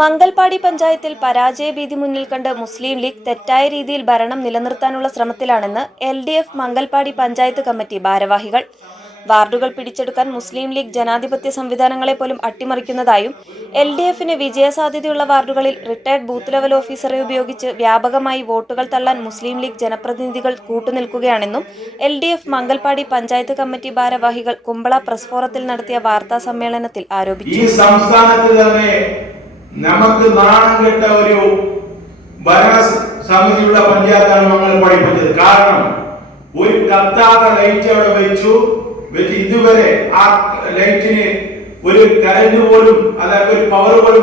മംഗൽപാടി പഞ്ചായത്തിൽ പരാജയഭീതി മുന്നിൽ കണ്ട് മുസ്ലിം ലീഗ് തെറ്റായ രീതിയിൽ ഭരണം നിലനിർത്താനുള്ള ശ്രമത്തിലാണെന്ന് LDF മംഗൽപാടി പഞ്ചായത്ത് കമ്മിറ്റി ഭാരവാഹികൾ. വാർഡുകൾ പിടിച്ചെടുക്കാൻ മുസ്ലിം ലീഗ് ജനാധിപത്യ സംവിധാനങ്ങളെ പോലും അട്ടിമറിക്കുന്നതായും LDFന് വിജയസാധ്യതയുള്ള വാർഡുകളിൽ റിട്ടയർഡ് ബൂത്ത് ലെവൽ ഓഫീസറെ ഉപയോഗിച്ച് വ്യാപകമായി വോട്ടുകൾ തള്ളാൻ മുസ്ലിം ലീഗ് ജനപ്രതിനിധികൾ കൂട്ടുനിൽക്കുകയാണെന്നും LDF മംഗൽപാടി പഞ്ചായത്ത് കമ്മിറ്റി ഭാരവാഹികൾ കുമ്പള പ്രസ് ഫോറത്തിൽ നടത്തിയ വാർത്താ സമ്മേളനത്തിൽ ആരോപിച്ചു. നമുക്ക് നാണം കെട്ട ഒരു ഭരണ സമിതിയുള്ള പഞ്ചായത്താണ് മംഗൽപാടി പഞ്ചായത്ത്. കാരണം ഒരു കത്താത്ത ലൈറ്റ് അവിടെ വെച്ച് ഇതുവരെ ആ ലൈറ്റിന് ഒരു കറന്റ് പോലും അതായത് ഒരു പവർ പോലും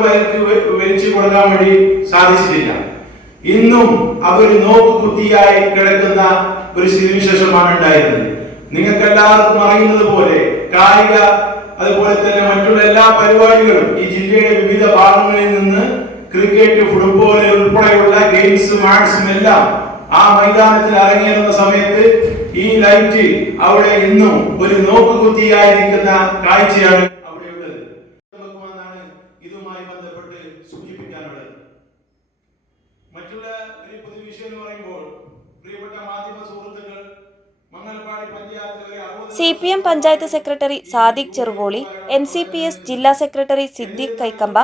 വലിച്ചു കൊടുക്കാൻ വേണ്ടി സാധിച്ചിട്ടില്ല. ഇന്നും അവർ നോക്കുകുത്തിയായി കിടക്കുന്ന ഒരു സ്ഥിതിവിശേഷമാണ് ഉണ്ടായിരുന്നത്. നിങ്ങൾക്ക് എല്ലാവർക്കും അറിയുന്നത് പോലെ കായിക അതുപോലെ തന്നെ മറ്റുള്ള എല്ലാ പരിപാടികളും ഈ ജില്ലയുടെ വിവിധ ഭാഗങ്ങളിൽ നിന്ന് ക്രിക്കറ്റ്, ഫുട്ബോൾ ഉൾപ്പെടെയുള്ള ഗെയിംസും ആർട്സും എല്ലാം ആ മൈതാനത്തിൽ അരങ്ങേറുന്ന സമയത്ത് ഈ ലൈറ്റ് അവിടെ ഇന്നും ഒരു നോക്കുകുത്തിയായിരിക്കുന്ന കാഴ്ചയാണ് അവിടെയുള്ളത്. ഇതുമായി ബന്ധപ്പെട്ട് സൂചിപ്പിക്കാനുള്ളത് മറ്റുള്ള ഒരു പൊതുവിഷയം എന്ന് പറയുമ്പോൾ പ്രിയപ്പെട്ട മാധ്യമ സുഹൃത്തുക്കൾ, CPM panchayat secretary Sadiq Cherukoli, NCPS ജില്ലാ സെക്രട്ടറി സിദ്ദീഖ് കൈക്കമ്പ,